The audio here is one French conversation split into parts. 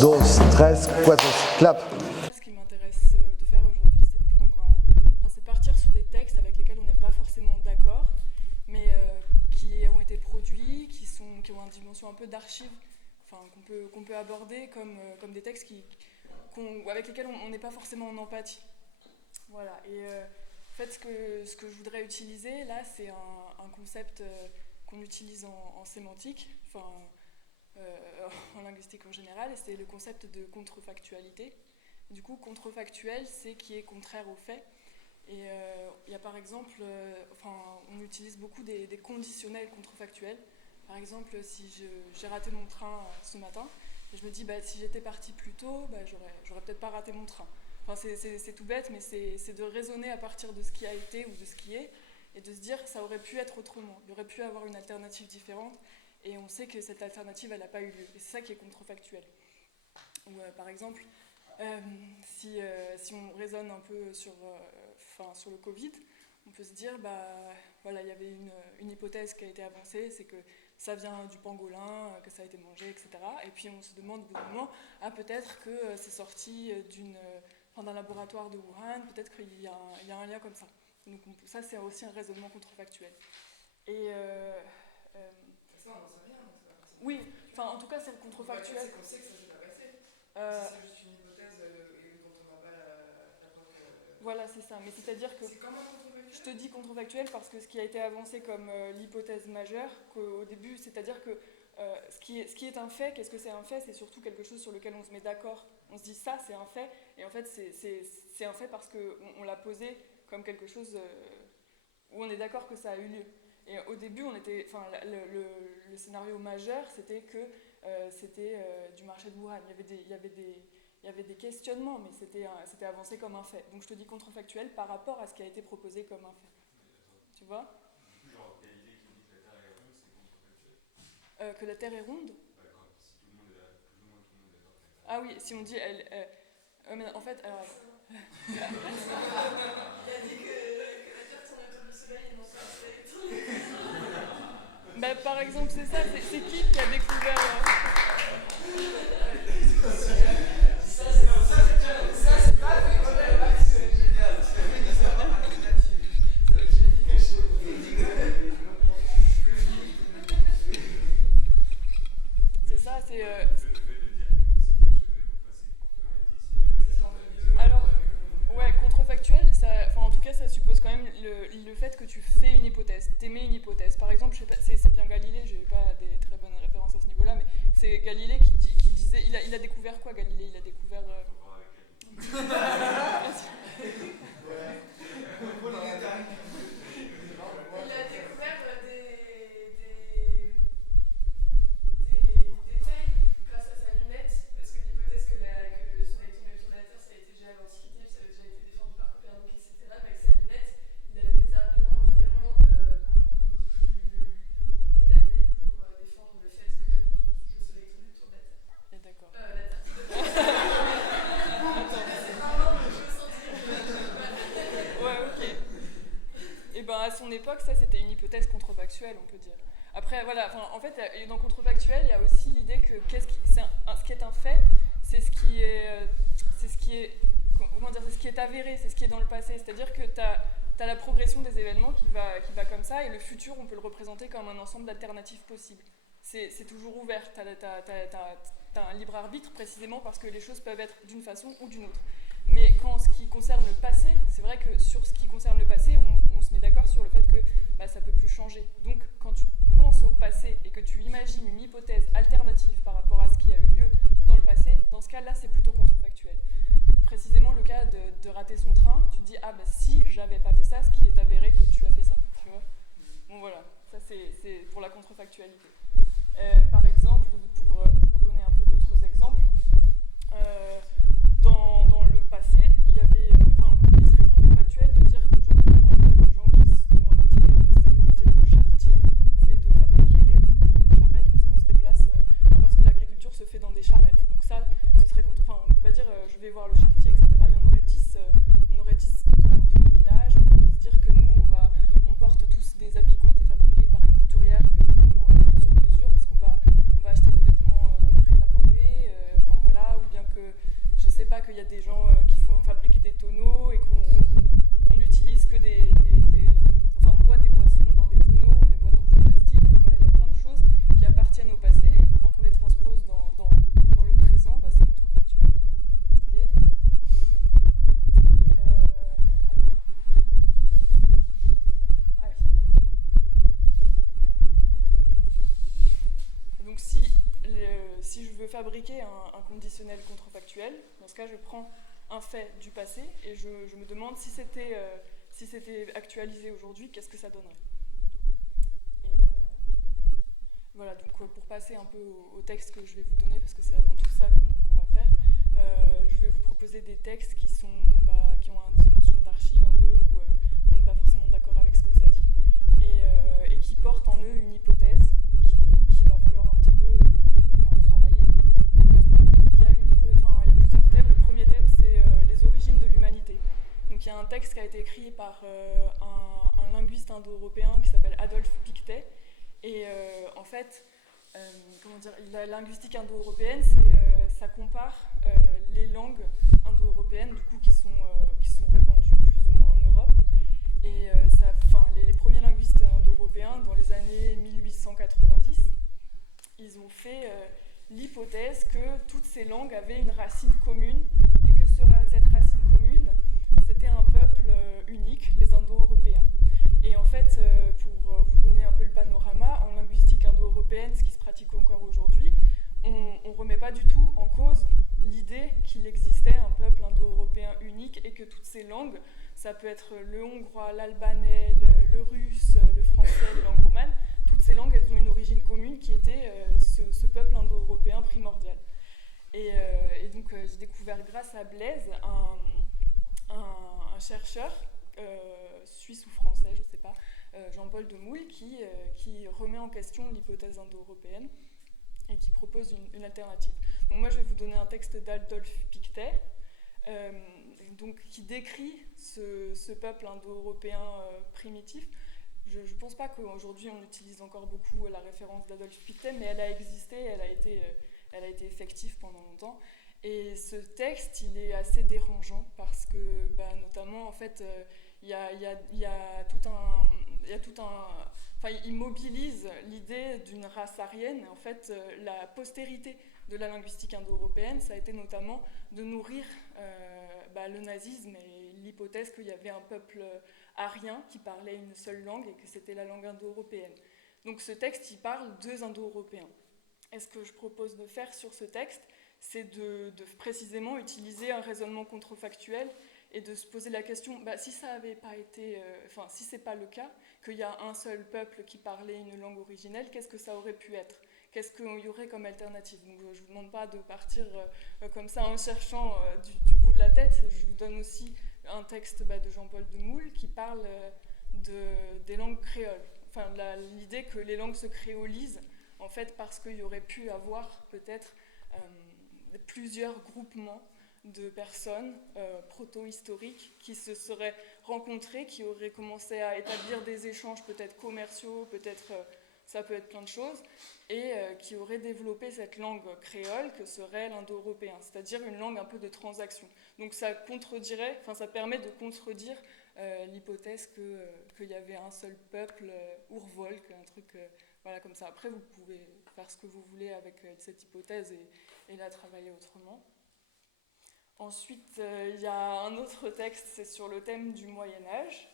dos, tres, cuatro, clap. Ce qui m'intéresse de faire aujourd'hui, c'est de c'est de partir sur des textes avec lesquels on n'est pas forcément d'accord, mais qui ont été produits, qui ont une dimension un peu d'archive, qu'on peut aborder comme des textes avec lesquels on n'est pas forcément en empathie. Voilà. Et en fait, ce que je voudrais utiliser là, c'est un concept qu'on utilise en sémantique, en linguistique en général, et c'est le concept de contrefactualité. Du coup, contrefactuel, c'est qui est contraire aux faits. Et il y a par exemple, on utilise beaucoup des conditionnels contrefactuels. Par exemple, si j'ai raté mon train ce matin, et je me dis, si j'étais partie plus tôt, j'aurais peut-être pas raté mon train. C'est tout bête, mais c'est de raisonner à partir de ce qui a été ou de ce qui est, et de se dire, ça aurait pu être autrement. Il aurait pu avoir une alternative différente, et on sait que cette alternative, elle n'a pas eu lieu. Et c'est ça qui est contrefactuel. Ou par exemple, si on raisonne un peu sur le Covid, on peut se dire, il y avait une hypothèse qui a été avancée, c'est que ça vient du pangolin, que ça a été mangé, etc. Et puis on se demande au bout d'un moment, peut-être que c'est sorti d'un laboratoire de Wuhan, peut-être qu'il y a un lien comme ça. Donc ça, c'est aussi un raisonnement contrefactuel. Et ça, on n'en sait rien. oui, en tout cas, c'est le contrefactuel. C'est qu'on sait que ça s'est pas passé. Si c'est juste une hypothèse et dont on n'a pas la preuve. Voilà, c'est ça. Mais c'est-à-dire que c'est comment contrefactuel ? je te dis contrefactuel parce que ce qui a été avancé comme l'hypothèse majeure, qu'au début, c'est-à-dire que ce qui est un fait, qu'est-ce que c'est un fait ? C'est surtout quelque chose sur lequel on se met d'accord. On se dit ça, c'est un fait, et en fait, c'est un fait parce qu'on l'a posé comme quelque chose où on est d'accord que ça a eu lieu. Et au début, le scénario majeur, c'était que c'était du marché de Wuhan. Il y avait des questionnements, mais c'était avancé comme un fait. Donc je te dis contrefactuel par rapport à ce qui a été proposé comme un fait. Tu vois ? Genre, il y a l'idée qui dit que la Terre est ronde, c'est contrefactuel. Que la Terre est ronde ? Si tout le monde est là, plus ou moins tout le monde est d'accord que la Terre est ronde. Ah oui, si on dit mais en fait, alors... Il a dit que la Terre tourne autour du Soleil et non pas le Soleil. Par exemple, c'est ça, c'est qui a découvert... Ça, c'est pas le problème. C'est génial. C'est ça, c'est... Le fait de dire que si quelque chose est passé, si jamais alors, ouais, contrefactuel, en tout cas, ça suppose quand même le fait que tu fais une hypothèse, t'émets une hypothèse. Par exemple, je sais pas, c'est bien Galilée, j'ai pas des très bonnes références à ce niveau-là, mais c'est Galilée qui disait... Il a découvert quoi, Galilée ? Il a découvert... à son époque, ça c'était une hypothèse contrefactuelle, on peut dire. Après, voilà, en fait, dans contrefactuel, il y a aussi l'idée que ce qui est un fait, c'est ce qui est avéré, c'est ce qui est dans le passé. C'est-à-dire que tu as la progression des événements qui va comme ça, et le futur, on peut le représenter comme un ensemble d'alternatives possibles. C'est toujours ouvert, tu as un libre arbitre précisément parce que les choses peuvent être d'une façon ou d'une autre. Mais ce qui concerne le passé, c'est vrai que sur ce qui concerne le passé, on se met d'accord sur le fait que ça peut plus changer. Donc quand tu penses au passé et que tu imagines une hypothèse alternative par rapport à ce qui a eu lieu dans le passé, dans ce cas-là, c'est plutôt contrefactuel. Précisément le cas de rater son train, tu te dis si j'avais pas fait ça, ce qui est avéré que tu as fait ça. Tu vois ? Bon voilà, ça c'est pour la contrefactualité. Par exemple, pour donner un peu d'autres exemples, dans le passé, il serait contrefactuel de dire qu'aujourd'hui, par exemple, il y a des gens qui ont un métier, c'est le métier de charretier, c'est de fabriquer les roues pour les charrettes, parce qu'on se déplace, parce que l'agriculture se fait dans des charrettes. Donc ça, ce serait on ne peut pas dire je vais voir le charretier, etc. Il y en aurait 10 dans tous les villages. On vient de se dire que nous, on porte tous des habits qui ont été fabriqués par une couturière fait maison sur mesure, parce qu'on va acheter des vêtements prêts à porter, voilà, fabriquer un conditionnel contrefactuel. Dans ce cas, je prends un fait du passé et je me demande si c'était actualisé aujourd'hui, qu'est-ce que ça donnerait. Et voilà, donc pour passer un peu au texte que je vais vous donner, parce que c'est avant tout ça qu'on va faire, je vais vous proposer des textes qui ont une dimension d'archive un peu où on n'est pas forcément d'accord avec ce que ça dit, et qui portent en eux une hypothèse qu'il va falloir un petit peu travailler. Donc, il y a plusieurs thèmes. Le premier thème, c'est les origines de l'humanité. Donc il y a un texte qui a été écrit par un linguiste indo-européen qui s'appelle Adolphe Pictet. Et en fait, la linguistique indo-européenne, ça compare les langues indo-européennes du coup, qui sont répandues plus ou moins en Europe. Et les premiers linguistes indo-européens, dans les années 1890, ils ont fait l'hypothèse que toutes ces langues avaient une racine commune et que cette racine commune, c'était un peuple unique, les Indo-Européens. Et en fait, pour vous donner un peu le panorama, en linguistique indo-européenne, ce qui se pratique encore aujourd'hui, on ne remet pas du tout en cause l'idée qu'il existait un peuple indo-européen unique et que toutes ces langues, ça peut être le hongrois, l'albanais, le russe, le français, les langues romanes, toutes ces langues, elles ont une origine commune qui était ce peuple indo-européen primordial. Et donc, j'ai découvert grâce à Blaise un chercheur suisse ou français, je ne sais pas, Jean-Paul Demoule, qui remet en question l'hypothèse indo-européenne et qui propose une alternative. Donc moi, je vais vous donner un texte d'Adolphe Pictet, qui décrit ce peuple indo-européen primitif. Je ne pense pas qu'aujourd'hui, on utilise encore beaucoup la référence d'Adolphe Pictet, mais elle a existé, elle a été effective pendant longtemps. Et ce texte, il est assez dérangeant parce que, notamment, en fait, il mobilise l'idée d'une race aryenne. En fait, la postérité de la linguistique indo-européenne, ça a été notamment de nourrir le nazisme et l'hypothèse qu'il y avait un peuple aryen qui parlait une seule langue et que c'était la langue indo-européenne. Donc ce texte, il parle deux indo-européens. Et ce que je propose de faire sur ce texte, c'est de précisément utiliser un raisonnement contrefactuel et de se poser la question, si ça avait pas été, si c'est pas le cas, qu'il y a un seul peuple qui parlait une langue originelle, qu'est-ce que ça aurait pu être ? Qu'est-ce qu'il y aurait comme alternative ? Donc, je ne vous demande pas de partir comme ça en cherchant du bout de la tête. Je vous donne aussi un texte de Jean-Paul Demoule qui parle des langues créoles. Enfin, l'idée que les langues se créolisent, en fait, parce qu'il y aurait pu avoir peut-être plusieurs groupements de personnes proto-historiques qui se seraient rencontrées, qui auraient commencé à établir des échanges peut-être commerciaux, peut-être ça peut être plein de choses, et qui auraient développé cette langue créole que serait l'indo-européen, c'est-à-dire une langue un peu de transaction. Donc ça permet de contredire l'hypothèse qu'il y avait un seul peuple, Urvolk, un truc comme ça. Après, vous pouvez faire ce que vous voulez avec cette hypothèse et la travailler autrement. Ensuite, il y a un autre texte, c'est sur le thème du Moyen-Âge.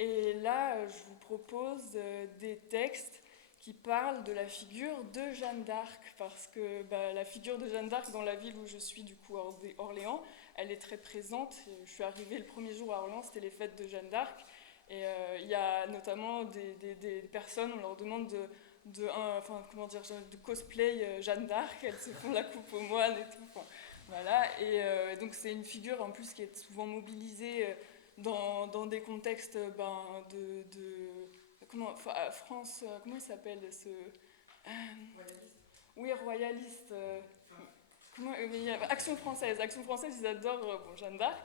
Et là, je vous propose des textes qui parlent de la figure de Jeanne d'Arc, parce que la figure de Jeanne d'Arc dans la ville où je suis, du coup, Orléans, elle est très présente. Je suis arrivée le premier jour à Orléans, c'était les fêtes de Jeanne d'Arc. Et il y a notamment des personnes, on leur demande de cosplay Jeanne d'Arc, elles se font la coupe aux moines et tout. Voilà. Et donc c'est une figure en plus qui est souvent mobilisée dans des contextes France, comment il s'appelle ce Royaliste. Oui, royaliste. Action française, ils adorent Jeanne d'Arc.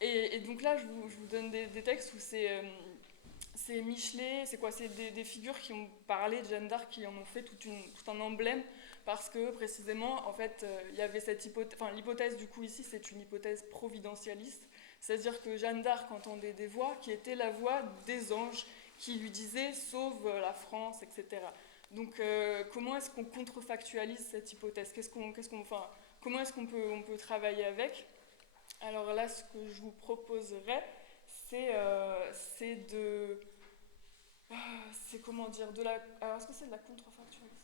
Et donc là, je vous donne des textes où c'est Michelet, c'est des figures qui ont parlé de Jeanne d'Arc, qui en ont fait tout un emblème, parce que précisément, en fait, il y avait cette hypothèse, l'hypothèse du coup ici, c'est une hypothèse providentialiste, c'est-à-dire que Jeanne d'Arc entendait des voix qui étaient la voix des anges, qui lui disaient « sauve la France », etc. Donc, comment est-ce qu'on contrefactualise cette hypothèse ? Comment est-ce qu'on peut travailler avec ? Alors là, ce que je vous proposerais, alors, est-ce que c'est de la contrefactualisation ?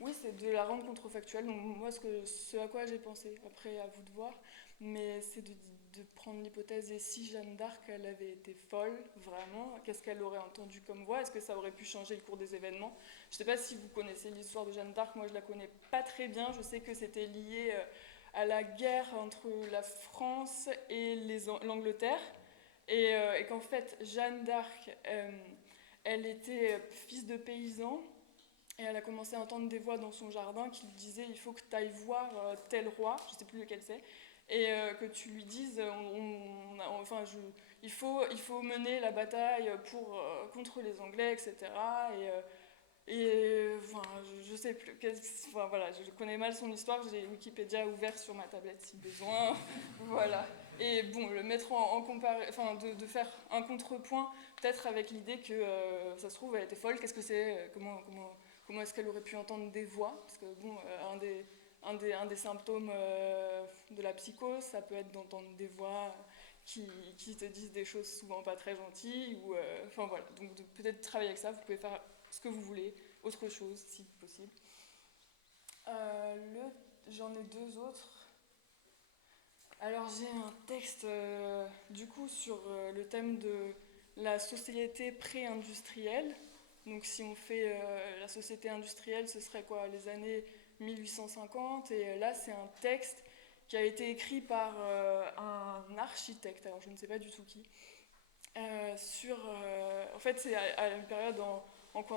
Oui, c'est de la rendre contrefactuelle. Donc, moi, ce à quoi j'ai pensé, après à vous de voir, mais c'est de prendre l'hypothèse et si Jeanne d'Arc, elle avait été folle, vraiment, qu'est-ce qu'elle aurait entendu comme voix? Est-ce que ça aurait pu changer le cours des événements? Je ne sais pas si vous connaissez l'histoire de Jeanne d'Arc, moi je la connais pas très bien. Je sais que c'était lié à la guerre entre la France et l'Angleterre, et qu'en fait, Jeanne d'Arc, elle était fils de paysan. Et elle a commencé à entendre des voix dans son jardin qui lui disaient il faut que tu ailles voir tel roi, je ne sais plus lequel c'est, et que tu lui dises il faut mener la bataille contre les Anglais, etc. Enfin, je sais plus, enfin, voilà, je connais mal son histoire, j'ai Wikipédia ouvert sur ma tablette si besoin, voilà. Et bon, le mettre enfin, de faire un contrepoint, peut-être avec l'idée que ça se trouve, elle était folle, qu'est-ce que c'est, comment est-ce qu'elle aurait pu entendre des voix? Parce que bon, un des symptômes de la psychose, ça peut être d'entendre des voix qui te disent des choses souvent pas très gentilles, ou enfin voilà. Donc peut-être travailler avec ça, vous pouvez faire ce que vous voulez, autre chose si possible. J'en ai deux autres. Alors j'ai un texte du coup sur le thème de la société pré-industrielle. Donc si on fait la société industrielle, ce serait quoi, les années 1850, et là c'est un texte qui a été écrit par un architecte, alors je ne sais pas du tout qui, en fait c'est à une période en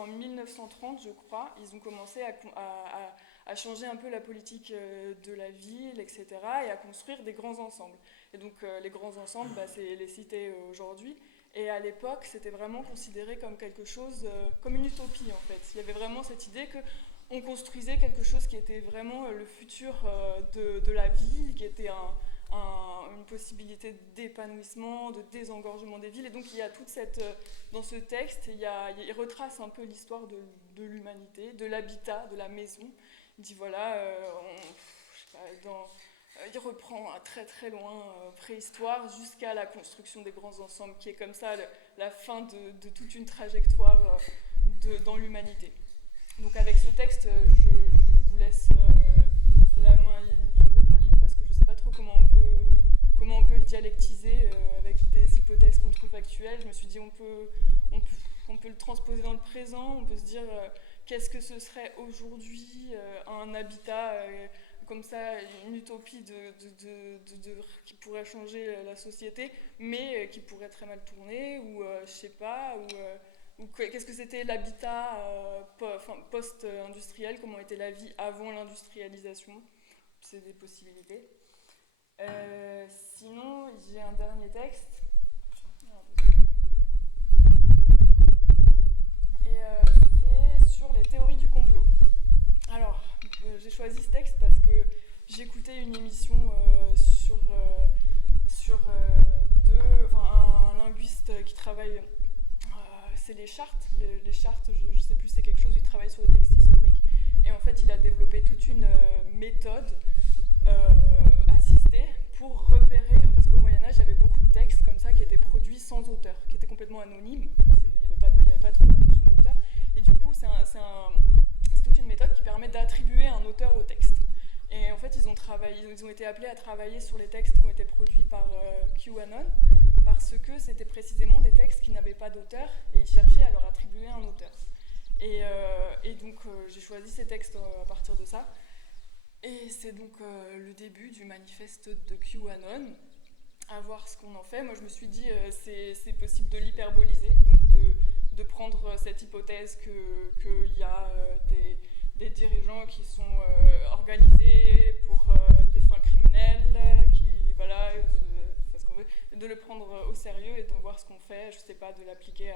1930 je crois, ils ont commencé à changer un peu la politique de la ville, etc., et à construire des grands ensembles. Et donc les grands ensembles, c'est les cités aujourd'hui. Et à l'époque, c'était vraiment considéré comme quelque chose, comme une utopie en fait. Il y avait vraiment cette idée qu'on construisait quelque chose qui était vraiment le futur de la ville, qui était une possibilité d'épanouissement, de désengorgement des villes. Et donc il y a toute cette... Dans ce texte, il retrace un peu l'histoire de l'humanité, de l'habitat, de la maison. Il dit voilà, il reprend à très très loin, préhistoire, jusqu'à la construction des grands ensembles, qui est comme ça la fin de toute une trajectoire dans l'humanité. Donc avec ce texte, je vous laisse la main complètement libre, parce que je ne sais pas trop comment on peut le dialectiser avec des hypothèses contrefactuelles. Je me suis dit on peut le transposer dans le présent, on peut se dire qu'est-ce que ce serait aujourd'hui un habitat comme ça, une utopie qui pourrait changer la société, mais qui pourrait très mal tourner, ou je sais pas, ou qu'est-ce que c'était l'habitat post-industriel, comment était la vie avant l'industrialisation. C'est des possibilités. Sinon, j'ai un dernier texte. Et c'est sur les théories du complot. Alors, j'ai choisi ce texte parce que j'écoutais une émission sur un linguiste qui travaille, c'est les chartes. Les chartes, je ne sais plus, c'est quelque chose, il travaille sur les textes historiques. Et en fait, il a développé toute une méthode assistée pour repérer, parce qu'au Moyen-Âge, il y avait beaucoup de textes comme ça qui étaient produits sans auteur, qui étaient complètement anonymes. Il n'y avait pas trop la notion d'auteur. Et du coup, c'est toute une méthode qui permet d'attribuer un auteur au texte. Et en fait, ils ont été appelés à travailler sur les textes qui ont été produits par QAnon, parce que c'était précisément des textes qui n'avaient pas d'auteur, et ils cherchaient à leur attribuer un auteur. Et donc, j'ai choisi ces textes à partir de ça. Et c'est donc le début du manifeste de QAnon, à voir ce qu'on en fait. Moi, je me suis dit, c'est possible de l'hyperboliser, donc de prendre cette hypothèse qu'il y a des dirigeants qui sont organisés pour des fins criminelles, voilà, parce qu'on veut, de le prendre au sérieux et de voir ce qu'on fait, je sais pas, de l'appliquer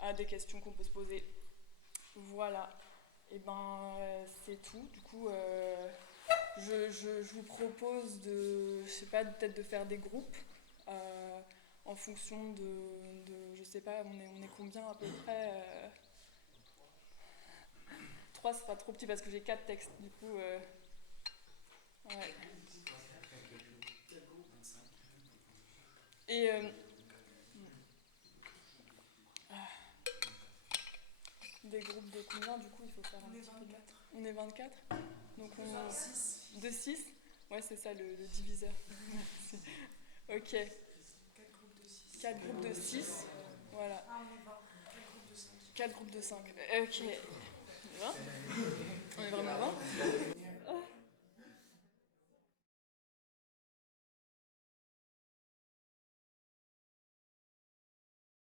à des questions qu'on peut se poser. Voilà. Et c'est tout. Du coup, je vous propose je sais pas, peut-être de faire des groupes en fonction de je sais pas, on est combien à peu près 3 sera trop petit parce que j'ai 4 textes, du coup ouais. Et des groupes de combien, du coup il faut faire un petit peu 4. On est 24. Donc on... 6. De 6. Ouais, c'est ça le diviseur. Ok. 4 groupes de 6. 4 groupes de 6. Voilà. Ah, on est 20. 4 groupes de 5. 4 groupes de 5. Ok. On est 20. On est vraiment 20.